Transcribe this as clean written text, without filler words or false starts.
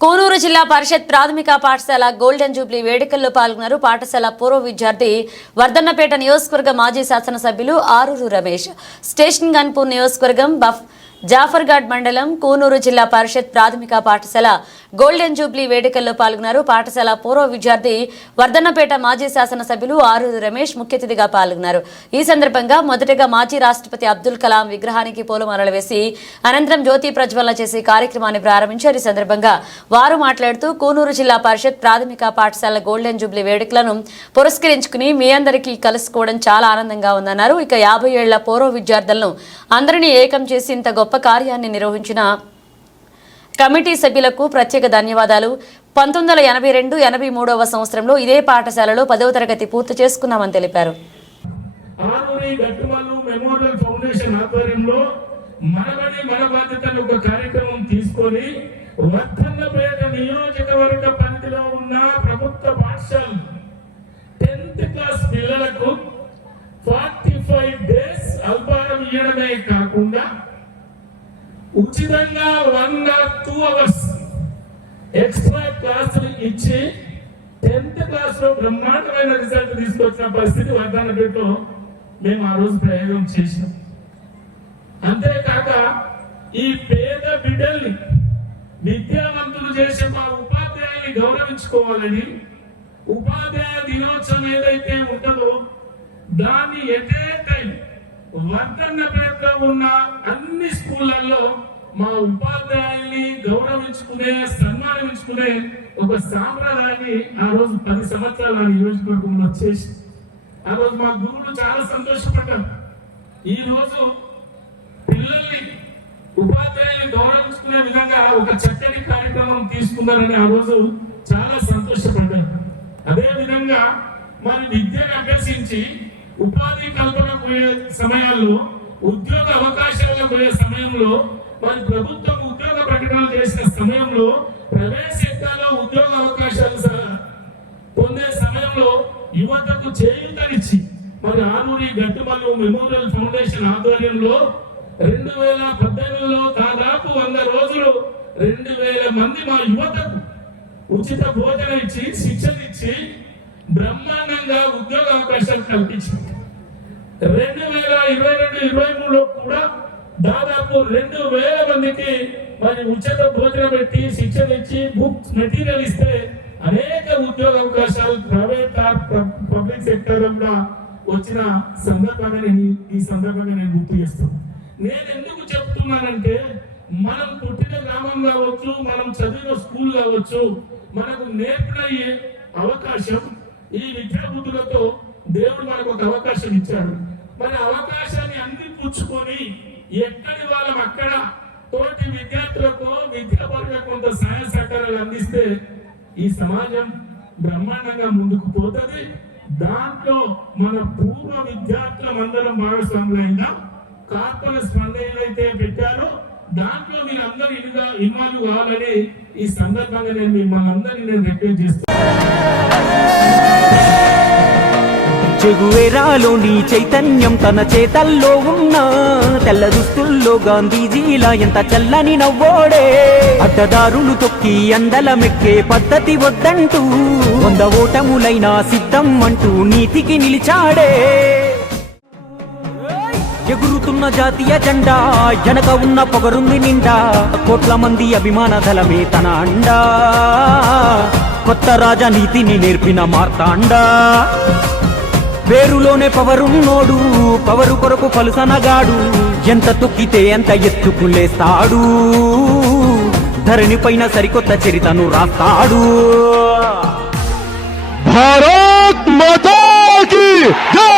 కోనూరు జిల్లా పరిషత్ ప్రాథమిక పాఠశాల గోల్డెన్ జూబ్లీ వేడుకల్లో పాల్గొన్నారు పాఠశాల పూర్వ విద్యార్థి వర్ధన్నపేట నియోజకవర్గ మాజీ శాసనసభ్యులు ఆరూరు రమేష్. స్టేషన్ గన్పూర్ నియోజకవర్గం జాఫర్ఘాట్ మండలం కోనూరు జిల్లా పరిషత్ ప్రాథమిక పాఠశాల గోల్డెన్ జూబ్లీ వేడుకల్లో పాల్గొన్నారు పాఠశాల పూర్వ విద్యార్థి వర్ధన్నపేట మాజీ శాసనసభ్యులు ఆరూరు రమేష్ ముఖ్య అతిథిగా పాల్గొన్నారు. ఈ సందర్భంగా మొదటగా మాజీ రాష్ట్రపతి అబ్దుల్ కలాం విగ్రహానికి పూలమాలలు వేసి అనంతరం జ్యోతి ప్రజ్వలన చేసి కార్యక్రమాన్ని ప్రారంభించారు. ఈ సందర్భంగా వారు మాట్లాడుతూ కోనూరు జిల్లా పరిషత్ ప్రాథమిక పాఠశాల గోల్డెన్ జూబ్లీ వేడుకలను పురస్కరించుకుని మీ అందరికీ కలుసుకోవడం చాలా ఆనందంగా ఉందన్నారు. ఇక 50 ఏళ్ల పూర్వ విద్యార్థులను అందరినీ ఏకం చేసి ఇంత గొప్ప కార్యాన్ని నిర్వహించిన కమిటీ సభ్యులకు ప్రత్యేక ధన్యవాదాలు. 1982-83వ సంవత్సరంలో ఇదే పాఠశాలలో 10వ తరగతి పూర్తి చేసుకున్నామని తెలిపారు. మన బాధ్యతను ఒక కార్యక్రమం తీసుకొని వర్ధన్నపేట నియోజకవర్గ పరిధిలో ఉన్న ప్రభుత్వ పాఠశాల 10th క్లాస్ పిల్లలకు 45 డేస్ అల్పాహారం ఇవ్వడమే కాకుండా ఉచితంగా 1 or 2 hours ఎక్స్ట్రా క్లాసులు ఇచ్చి 10th క్లాస్ లో బ్రహ్మాండమైన రిజల్ట్ తీసుకొచ్చిన పరిస్థితి వర్ధన్నపేటలో మేము ఆ రోజు ప్రయోగం చేసినాం. అంతేకాక ఈ పేద బిడ్డల్ని విద్యావంతులు చేసే మా ఉపాధ్యాయుల్ని గౌరవించుకోవాలని ఉపాధ్యాయ దినోత్సవం ఏదైతే ఉంటుందో దాన్ని ఎట్ ఏ టైం వర్ధన్నపేటలో ఉన్న అన్ని స్కూళ్లలో మా ఉపాధ్యాయుల్ని గౌరవించుకునే సన్మానించుకునే ఒక సాంప్రదాయాన్ని ఆ రోజు 10 సంవత్సరాల నియోజకవర్గంలో చేసి ఆ రోజు మా గురువులు చాలా సంతోషపడ్డారు. ఈ రోజు పిల్లల్ని ఉపాధ్యాయుల్ని గౌరవించుకునే విధంగా ఒక చక్కటి కార్యక్రమం తీసుకున్నారని ఆ రోజు చాలా సంతోషపడ్డారు. అదే విధంగా మరి విద్యను అభ్యసించి ఉపాధి కల్పన పోయే సమయాల్లో ఉద్యోగ అవకాశాలకు పోయే సమయంలో మరి ప్రభుత్వం ఉద్యోగ ప్రకటనలు చేసిన సమయంలో ప్రైవేట్ సెక్టార్లో ఉద్యోగ అవకాశాలు పొందే సమయంలో యువతకు చేయూతనిచ్చి మరి ఆరూరి గట్టుమల్లు మెమోరియల్ ఫౌండేషన్ ఆధ్వర్యంలో 2018లో దాదాపు 100 రోజులు 2000 మంది మా యువతకు ఉచిత భోజనం ఇచ్చి శిక్షణ ఇచ్చి బ్రహ్మాండంగా ఉద్యోగ అవకాశాలు కల్పించింది. 2022-23లో కూడా దాదాపు 2000 మందికి మరి ఉచిత భోజనం పెట్టి శిక్షణ ఇచ్చి బుక్స్ మెటీరియల్ ఇస్తే అనేక ఉద్యోగ అవకాశాలు ప్రైవేట్ పబ్లిక్ సెక్టర్ కూడా వచ్చిన సందర్భంగా ఈ సందర్భంగా నేను గుర్తు చేస్తున్నాను. నేను ఎందుకు చెప్తున్నానంటే మనం పుట్టిన గ్రామం కావచ్చు, మనం చదివిన స్కూల్ కావచ్చు, మనకు నేర్పిన అవకాశం ఈ విద్యాబుద్ధులతో దేవుడు మనకు ఒక అవకాశం ఇచ్చాడు. మన అవకాశాన్ని అందిపుచ్చుకొని ఎక్కడి వాళ్ళం అక్కడ తోటి విద్యార్థులకు విద్యాపరంగా కొంత సహాయ సహకారాలు అందిస్తే ఈ సమాజం బ్రహ్మాండంగా ముందుకు పోతుంది. దాంట్లో మన పూర్వ విద్యార్థులందరం భాగస్వాములైనా కార్పొరేట్ ఫండ్ ఏదైతే పెట్టారో దాంట్లో మీరు అందరూ ఇన్వాల్వ్ కావాలని ఈ సందర్భంగా నేను మిమ్మల్ని అందరినీ రిక్వెస్ట్ చేస్తాను. చెగువేరాలోని చైతన్యం తన చేతల్లో ఉన్న తెల్ల దుస్తుల్లో గాంధీజీలా ఎంత చల్లని నవ్వోడే. అడ్డదారులు తొక్కి అందల మెక్కే పద్ధతి వద్దంటూ 100 ఓటములైనా సిద్ధం అంటూ నీతికి నిలిచాడే. ఎగురుతున్న జాతీయ జెండా వెనక ఉన్న పొగరుంది నిండా, కోట్ల మంది అభిమాన దళమే తన అండా. కొత్త రాజనీతిని నేర్పిన మార్తాండా, పేరులోనే పవరున్నోడు, పవరు కొరకు పలుసనగాడు. ఎంత తొక్కితే ఎంత ఎత్తుకులేస్తాడు, ధరణి పైన సరికొత్త చరితను రాస్తాడు. భారత్ మాతా కీ జై.